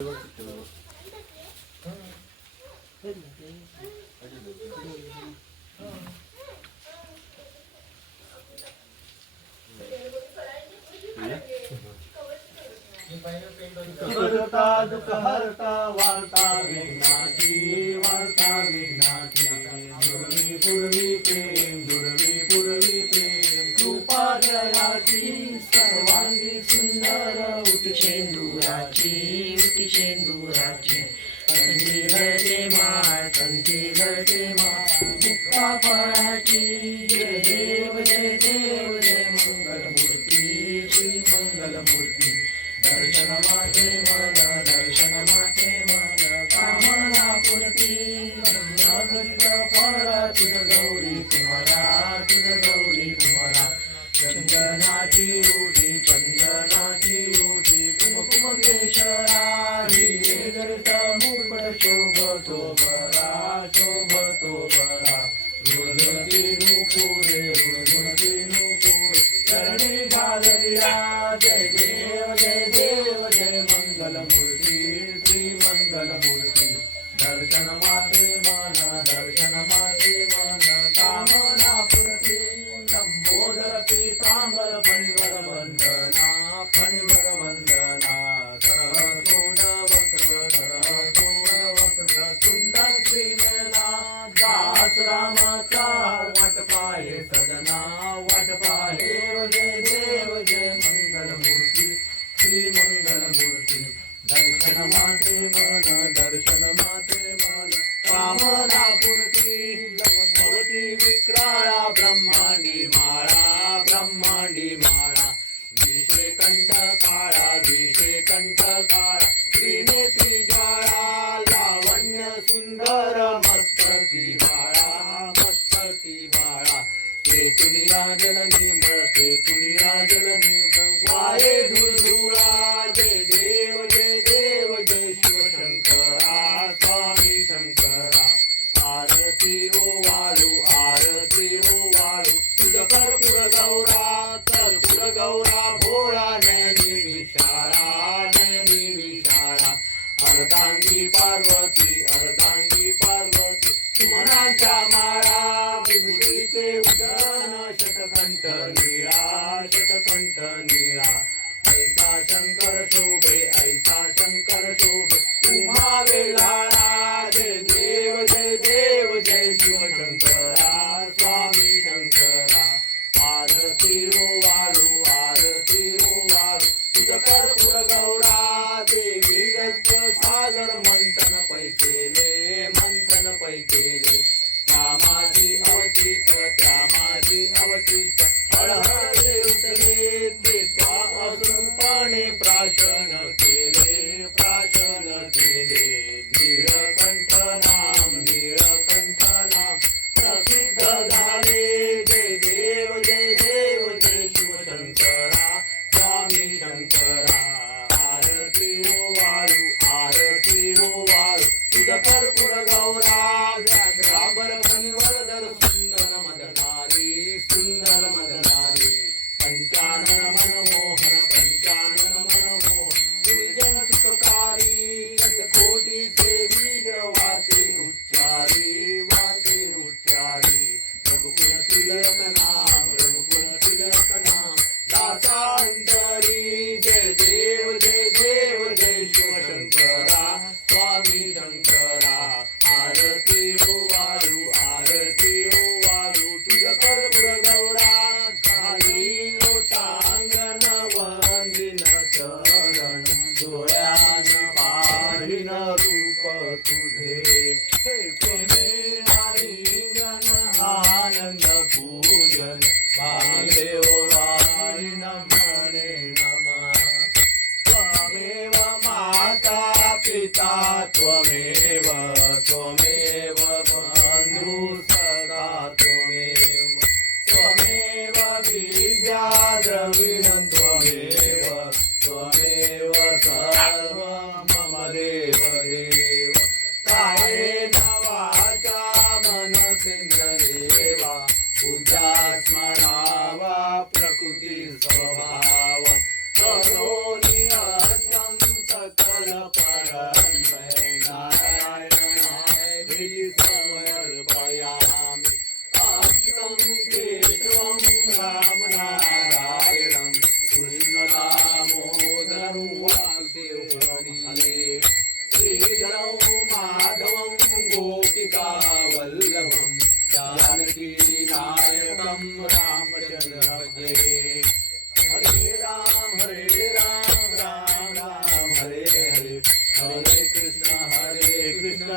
करता दुःख हरता वार्ता विघ्नाची वार्ता विघ्नाची पूर्वी प्रेम पूर्वी प्रेम कृपा जयाची सर्वांगी सुंदर उटी शेंदुराची कंठी घरते माळ मुक्ता फळाची जय देव जय मंगलमूर्ती श्री मंगलमूर्ती दर्शन माते मन कामना पूर्ती फळा तुझ गौरी तुम्हारा चंदनाची ओटी कुमकुम केशरा हिरे जडित मुकुट शोभतो बरा गुणगुणती नुपुरे चरणी घालरिया जय देव जय मंगलमूर्ती श्री मंगलमूर्ती दर्शन माते मन कामना पूर्ती लंबोदर पीतांबर फणीवर वंदना सरसोड वक्र तुंड श्रीमेला दास रामाचा वाट पाहे सदना जय देव जय मंगलमूर्ती श्री मंगलमूर्ती दर्शन माते मन कामना पूर्ती भवती विक्राळा ब्रह्मांडी माळा विषे कंठ काळा त्रिनेत्री ज्वाळा लावण्य सुंदर मस्तकी बाळा ते तुनिया जलनी वाये धुळधुळा जय देव जय शिवशंकरा स्वामी शंकरा आरती ओ वाळू तुझ कर्पूर गौरा भोळा नयनी विशाळा अर्धांगी पार्वती सुमनाच्या माळा विभूतीचे उदन शतकंठ नीळा ऐसा शंकर शोभे उमा वेलाळा जय देव जय शिवशंकरा स्वामी शंकरा आरती ओ वाळू तुझ कर्पूर गौरा देवी दत्त सागर मंथन पै केले त्यामाजी अवचित हळहळे उठले ते त्वाम असूपणे प्राशन केले नीळकंठ नाम प्रसिद्ध झाले जय देव जय शिवशंकरा स्वामी शंकरा आरती ओ वाळू तुझ कर्पूर गौरा व्याघ्राबर फणीवरधर सुंदर मदनारी पंचानन मनमोहर दुर्जन सुखकारी शतकोटीचे बीज वाचे उच्चारी रघुकुल तिलक नाम दासांतरी जय देव जय शिवशंकरा स्वामी शंकरा आरती ओ वाळू तुझ कर्पूर गौरा खाली लोटांगण वंदिन चरण डोळ्यान पाहिन रूप तुझे प्रेमे आलिंगन आनंद पूजन देव वाळीन म्हणे नमः त्वमेव माता पिता त्वमेव बंधु सदा त्वमेव विद्या द्रविणं त्वमेव सर्व मम देव कायेन वाचा मनसेन्द्रियेवा पूजा स्मरावा प्रकृती स्वभाव करोमि सकल पर नारायणाय समर्पयामि अच्युतं केशवं राम नारायणं कृष्णदामोदरं वासुदेवं हरे श्रीधरं माधवं गोपिका वल्लभं जानकी नायकं रामचन्द्र भजे हरे राम राम राम हरे हरे हरे कृष्ण